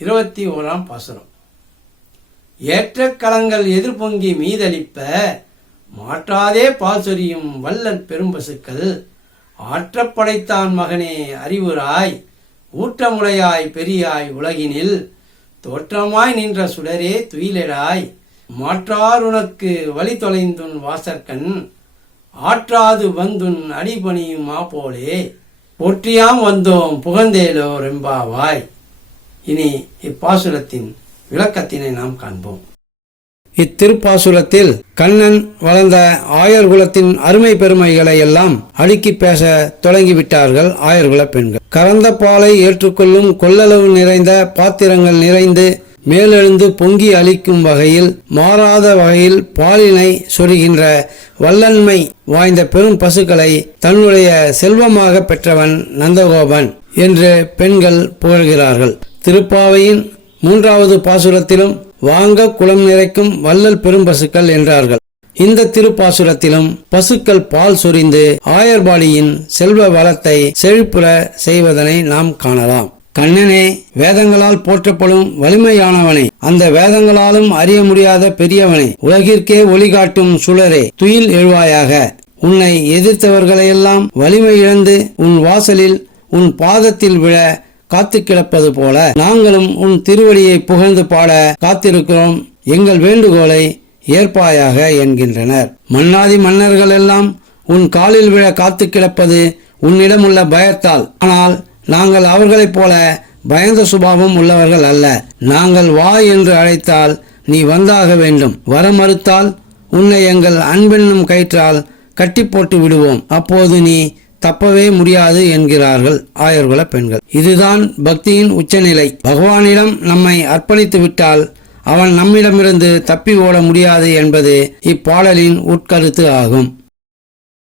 21ஆம் பாசுரம். ஏற்ற களங்கள் எதிர்பொங்கி மீதளிப்ப மாற்றாதே பால் சொரியும் வள்ளல் பெரும்பசுக்கள் ஆற்றப்படைத்தான் மகனே அறிவுராய் ஊற்றமுடையாய் பெரியாய் உலகினில் தோற்றமாய் நின்ற சுடரே துயிலெடாய் மாற்றாருனக்கு வழி தொலைந்துன் வாசற்கண் ஆற்றாது வந்துன் அடிபணியும் போலே போற்றியாம் வந்தோம் புகழ்ந்தேலோ ரெம்பாவாய். இனி இப்பாசுரத்தின் விளக்கத்தினை நாம் காண்போம். இத்திருப்பாசுரத்தில் கண்ணன் வளர்ந்த ஆயர்குலத்தின் அருமை பெருமைகளை எல்லாம் அடுக்கி பேச தொடங்கிவிட்டார்கள் ஆயர்குல பெண்கள். கறந்த பாலை ஏற்றுக்கொள்ளும் கொள்ளளவு நிறைந்த பாத்திரங்கள் நிறைந்து மேலெழுந்து பொங்கி அளிக்கும் வகையில் மாறாத வகையில் பாலினை சொரிகின்ற வல்லன்மை வாய்ந்த பெரும் பசுக்களை தன்னுடைய செல்வமாக பெற்றவன் நந்தகோபன் என்று பெண்கள் புகழ்கிறார்கள். திருப்பாவையின் 3வது பாசுரத்திலும் வாங்க குளம் நிறைக்கும் வள்ளல் பெரும் பசுக்கள் என்றார்கள். இந்த திருப்பாசுரத்திலும் பசுக்கள் பால் சொரிந்து ஆயர்பாடியின் செல்வ வளத்தை செழிப்புற செய்வதனை நாம் காணலாம். கண்ணனே வேதங்களால் போற்றப்படும் வலிமையானவனே, அந்த வேதங்களாலும் அறிய முடியாத பெரியவனே, உலகிற்கே ஒளிகாட்டும் சுடரே, துயில் எழுவாயாக. உன்னை எதிர்த்தவர்களையெல்லாம் வலிமை இழந்து உன் வாசலில் உன் பாதத்தில் விழ காத்து கிடப்பது போல நாங்களும் உன் திருவடியை புகழ்ந்து பாட காத்திருக்கிறோம். எங்கள் வேண்டுகோளை ஏற்பாயாக என்கின்றனர். மன்னாதி மன்னர்கள் எல்லாம் உன் காலில் விழ காத்து கிடப்பது உன்னிடமுள்ள பயத்தால். ஆனால் நாங்கள் அவர்களைப் போல பயந்த சுபாவம் உள்ளவர்கள் அல்ல. நாங்கள் வா என்று அழைத்தால் நீ வந்தாக வேண்டும். வர மறுத்தால் உன்னை எங்கள் அன்பென்னும் கயிற்றால் கட்டி போட்டு விடுவோம். அப்போது நீ தப்பவே முடியாது என்கிறார்கள் ஆயர்குல பெண்கள். இதுதான் பக்தியின் உச்சநிலை. பகவானிடம் நம்மை அர்ப்பணித்து விட்டால் அவன் நம்மிடமிருந்து தப்பி ஓட முடியாது என்பது இப்பாடலின் உட்கருத்து ஆகும்.